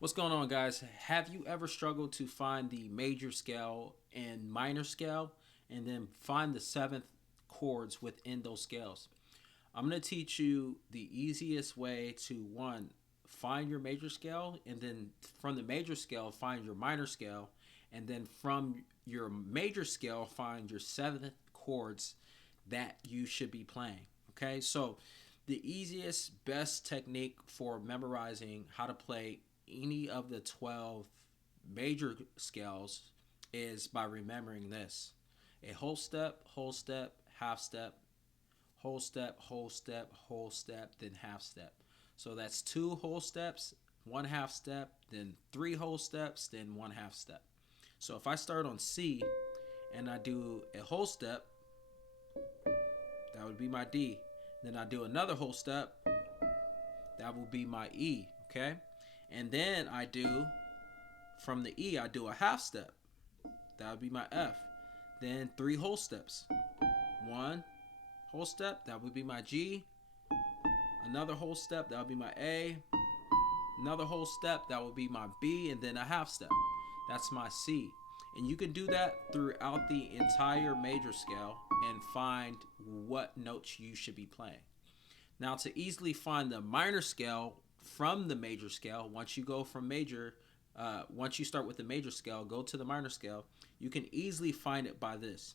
What's going on, guys? Have you ever struggled to find the major scale and minor scale and then find the seventh chords within those scales? I'm going to teach you the easiest way to one, find your major scale, and then from the major scale, find your minor scale, and then from your major scale, find your seventh chords that you should be playing. Okay, so the easiest, best technique for memorizing how to play any of the 12 major scales is by remembering this: a whole step, half step, whole step, whole step, whole step, then half step. So that's two whole steps, one half step, then three whole steps, then one half step. So if I start on C and I do a whole step, that would be my D. Then I do another whole step, that will be my E, okay? And then I do, from the E, I do a half step. That would be my F. Then three whole steps. One whole step, that would be my G. Another whole step, that would be my A. Another whole step, that would be my B. And then a half step. That's my C. And you can do that throughout the entire major scale and find what notes you should be playing. Now, to easily find the minor scale from the major scale, once you start with the major scale, go to the minor scale, you can easily find it by this.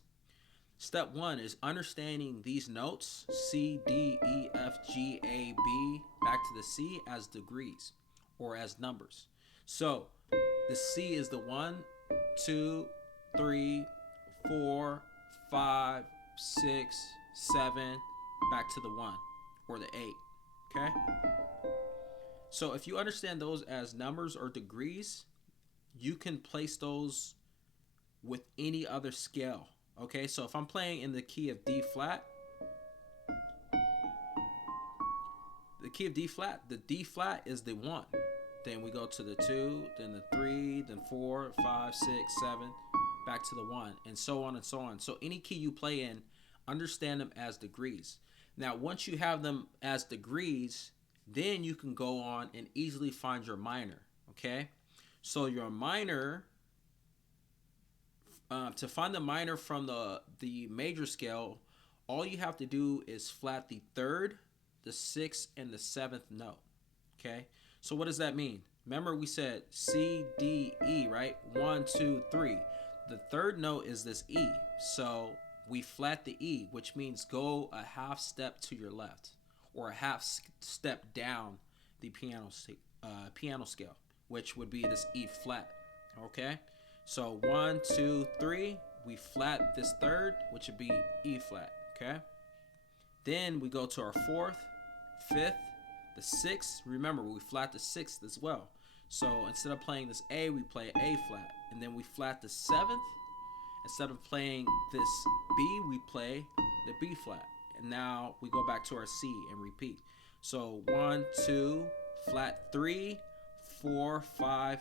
Step one is understanding these notes, C, D, E, F, G, A, B, back to the C, as degrees or as numbers. So the C is the 1, 2, 3, 4, 5, 6, 7, back to the 1 or the 8. Okay? So if you understand those as numbers or degrees, you can place those with any other scale. Okay, so if I'm playing in the key of D flat, the D flat is the 1. Then we go to the 2, then the 3, then 4, 5, 6, 7, back to the 1, and so on and so on. So any key you play in, understand them as degrees. Now, once you have them as degrees, then you can go on and easily find your minor. Okay, so your minor, to find the minor from the major scale, all you have to do is flat the third, the sixth, and the seventh note. Okay, so what does that mean? Remember, we said C, D, E, right? 1, 2, 3. The third note is this E, so we flat the E, which means go a half step to your left or a half step down the piano scale, which would be this E flat. Okay, so 1, 2, 3. We flat this third, which would be E flat. Okay, then we go to our fourth, fifth, the sixth. Remember, we flat the sixth as well. So instead of playing this A, we play A flat, and then we flat the seventh. Instead of playing this B, we play the B flat. And now we go back to our C and repeat. So 1, 2, flat 3, 4, 5,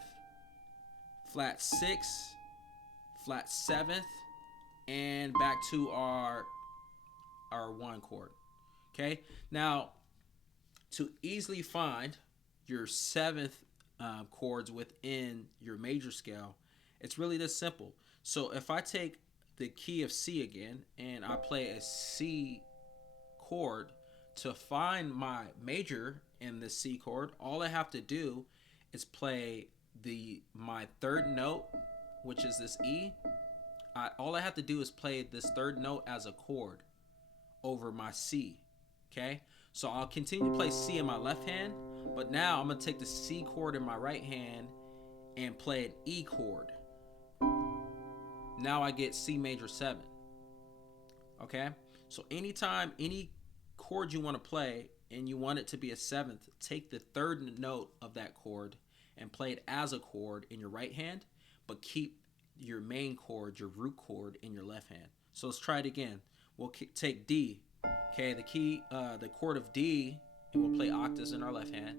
flat 6, flat 7th, and back to our 1 chord. Okay? Now, to easily find your seventh chords within your major scale, it's really this simple. So if I take the key of C again and I play a C chord, to find my major in the C chord, all I have to do is play my third note, which is this E. All I have to do is play this third note as a chord over my C. Okay, so I'll continue to play C in my left hand, but now I'm gonna take the C chord in my right hand and play an E chord. Now I get C major 7. Okay, so anytime any chord you want to play and you want it to be a seventh, take the third note of that chord and play it as a chord in your right hand, but keep your main chord, your root chord, in your left hand. So let's try it again. We'll take D. Okay, the chord of D, and we'll play octaves in our left hand,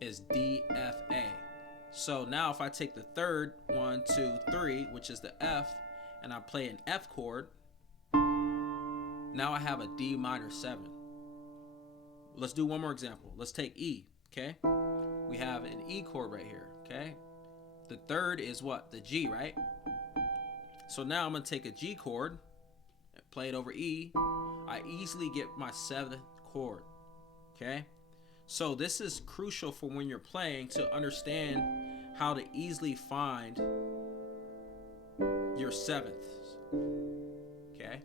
is D, F, A. So now if I take the third, 1, 2, 3, which is the F, and I play an F chord, now I have a D minor 7. Let's do one more example. Let's take E, okay? We have an E chord right here, okay? The third is what? The G, right? So now I'm going to take a G chord, play it over E. I easily get my 7th chord, okay? So this is crucial for when you're playing to understand how to easily find your 7ths, okay?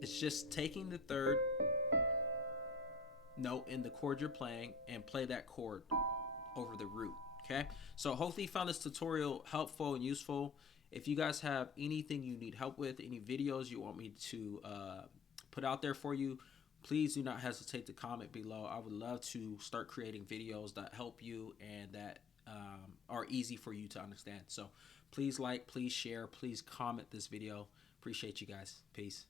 It's just taking the 3rd note in the chord you're playing and play that chord over the root, okay? So hopefully you found this tutorial helpful and useful. If you guys have anything you need help with, any videos you want me to put out there for you, please do not hesitate to comment below. I would love to start creating videos that help you and that are easy for you to understand. So please like, please share, please comment this video. Appreciate you guys. Peace.